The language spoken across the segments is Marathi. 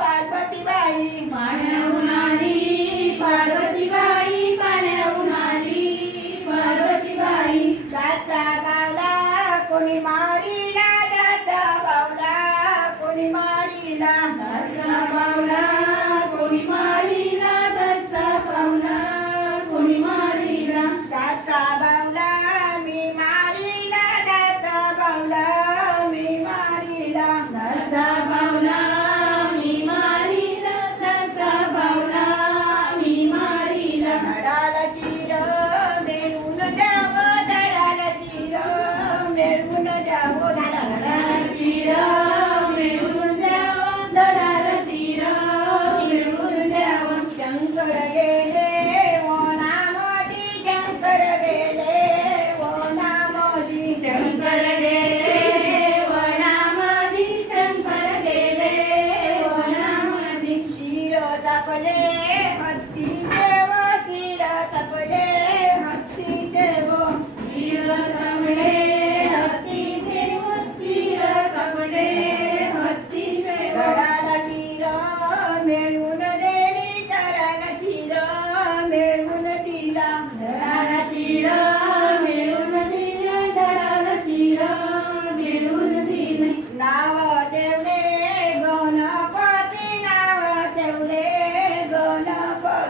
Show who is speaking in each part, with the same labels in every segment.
Speaker 1: પાર્વતી બાઈ માણ્યા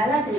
Speaker 1: घाला ते.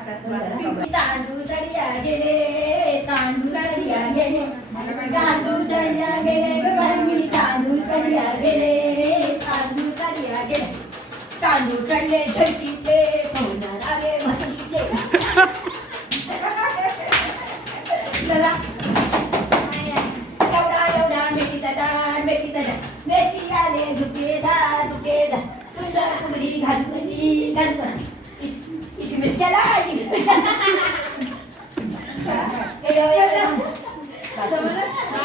Speaker 2: तांदूळ सरिया गेले तांदूळ सरिया गेले तांदूळ सरिया गेले तांदूळ सरिया गेले तांदूळ सरिया गेले तांदूळ चढले धरतीचे होणार आले म्हशीचे चला एवढा एवढा मेथीचा डाळ मेथीचा डाळ मेथी आले धुकेदार धुकेदार तुझा कुबडी घालपणी घालपणी Mesela hadi.